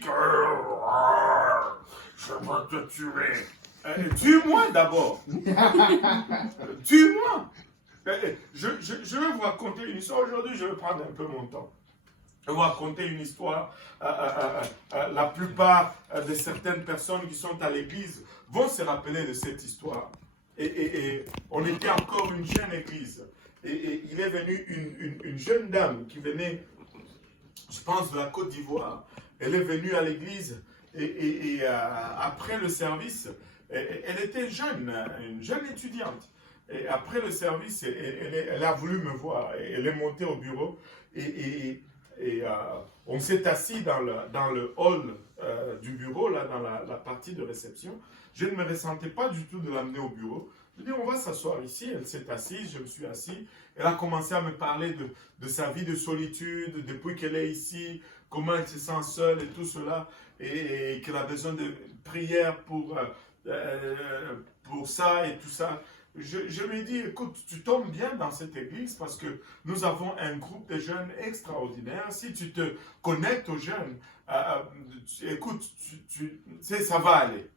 fanatique. Je vais te tuer. Tue-moi d'abord. Tue-moi. Je vais vous raconter une histoire. Aujourd'hui, je vais prendre un peu mon temps. Je vais vous raconter une histoire. La plupart de certaines personnes qui sont à l'église vont se rappeler de cette histoire. Et on était encore une jeune église. Et il est venu une jeune dame qui venait, je pense, de la Côte d'Ivoire. Elle est venue à l'église et après le service, elle était jeune, une jeune étudiante. Et après le service, elle a voulu me voir. Elle est montée au bureau et on s'est assis dans le hall du bureau, là, dans la partie de réception. Je ne me ressentais pas du tout de l'amener au bureau. Je dis, on va s'asseoir ici. Elle s'est assise, je me suis assis. Elle a commencé à me parler de sa vie de solitude, depuis qu'elle est ici, comment elle se sent seule et tout cela, et qu'elle a besoin de prière pour ça et tout ça. Je lui ai dit, écoute, tu tombes bien dans cette église parce que nous avons un groupe de jeunes extraordinaires. Si tu te connectes aux jeunes, écoute, ça va aller.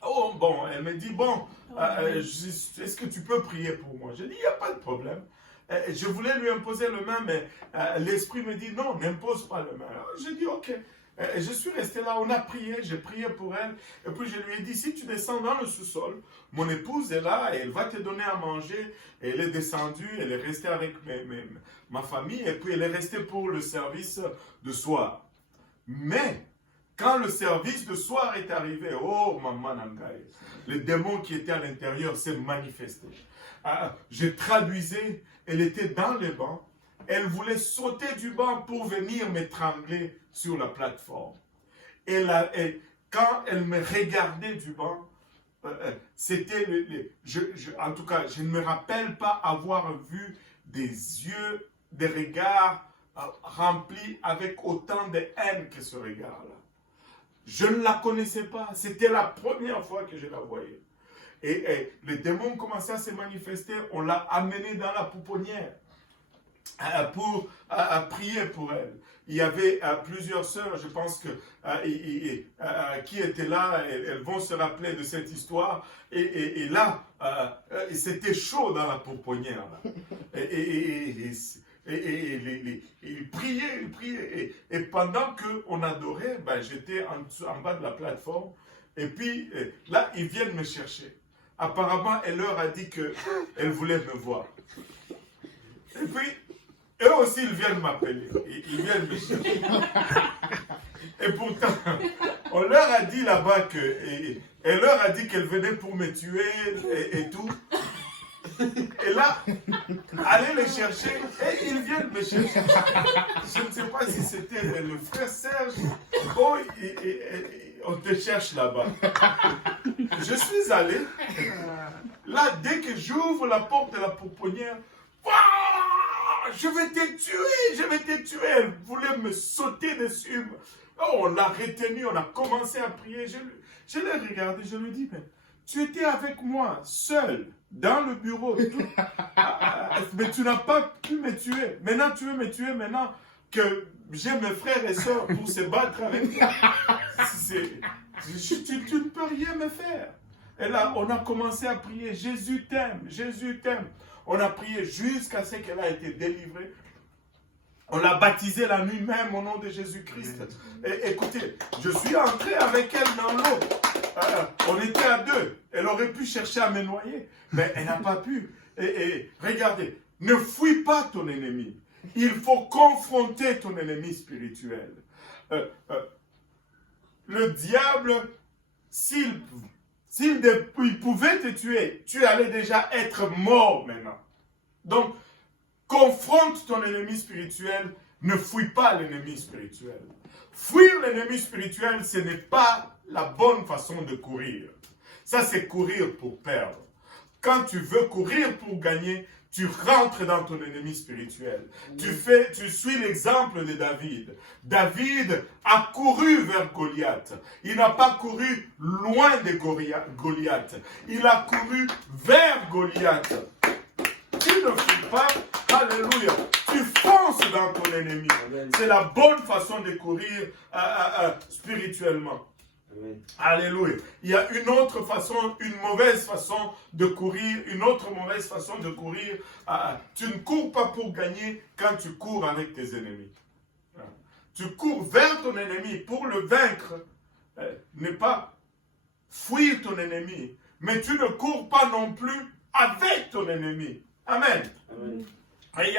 Oh, bon, elle me dit, bon, est-ce que tu peux prier pour moi? J'ai dit, il n'y a pas de problème. Je voulais lui imposer le main, mais l'esprit me dit, non, n'impose pas le main. J'ai dit, ok. Je suis resté là, on a prié, j'ai prié pour elle. Et puis je lui ai dit, si tu descends dans le sous-sol, mon épouse est là, et elle va te donner à manger. Et elle est descendue, elle est restée avec ma famille, et puis elle est restée pour le service de soir. Mais, quand le service de soir est arrivé, oh maman Nangaï, le démon qui était à l'intérieur s'est manifesté. Je traduisais, elle était dans les bancs. Elle voulait sauter du banc pour venir m'étrangler sur la plateforme. Et quand elle me regardait du banc, c'était en tout cas, je ne me rappelle pas avoir vu des yeux, des regards remplis avec autant de haine que ce regard-là. Je ne la connaissais pas. C'était la première fois que je la voyais. Et le démon commençait à se manifester. On l'a amené dans la pouponnière pour prier pour elle. Il y avait plusieurs sœurs, je pense que qui étaient là, elles vont se rappeler de cette histoire. Et là, c'était chaud dans la pouponnière. Il priait. Et pendant qu'on adorait, j'étais en bas de la plateforme. Et puis là, ils viennent me chercher. Apparemment, elle leur a dit qu'elle voulait me voir. Et puis, eux aussi, ils viennent m'appeler. Ils viennent me chercher. Et pourtant, on leur a dit là-bas elle leur a dit qu'elle venait pour me tuer et tout. Et là, allez les chercher et ils viennent me chercher. Je ne sais pas si c'était le frère Serge. Oh, on te cherche là-bas. Je suis allé. Là, dès que j'ouvre la porte de la pouponnière, je vais te tuer. Elle voulait me sauter dessus. Oh, on l'a retenu, on a commencé à prier. Je l'ai regardé, je lui ai dit, mais tu étais avec moi, seul, dans le bureau. Mais tu n'as pas pu me tuer. Maintenant, tu veux me tuer maintenant que j'ai mes frères et sœurs pour se battre avec moi. Tu ne peux rien me faire. Et là, on a commencé à prier, Jésus t'aime, Jésus t'aime. On a prié jusqu'à ce qu'elle a été délivrée. On l'a baptisée la nuit même au nom de Jésus-Christ. Et écoutez, je suis entré avec elle dans l'eau. On était à deux. Elle aurait pu chercher à me noyer, mais elle n'a pas pu. Et regardez, ne fuis pas ton ennemi. Il faut confronter ton ennemi spirituel. Le diable, s'il pouvait te tuer, tu allais déjà être mort maintenant. Donc, confronte ton ennemi spirituel, ne fuis pas l'ennemi spirituel. Fuir l'ennemi spirituel, ce n'est pas la bonne façon de courir. Ça, c'est courir pour perdre. Quand tu veux courir pour gagner, tu rentres dans ton ennemi spirituel. Tu suis l'exemple de David. David a couru vers Goliath. Il n'a pas couru loin de Goliath. Il a couru vers Goliath. Tu ne fuis pas. Alléluia. tu fonces dans ton ennemi. C'est la bonne façon de courir spirituellement. Amen. Alléluia. Il y a une autre façon, une mauvaise façon de courir, une autre mauvaise façon de courir. Tu ne cours pas pour gagner quand tu cours avec tes ennemis. Tu cours vers ton ennemi pour le vaincre. Ne pas fuir ton ennemi, mais tu ne cours pas non plus avec ton ennemi. Amen. Amen.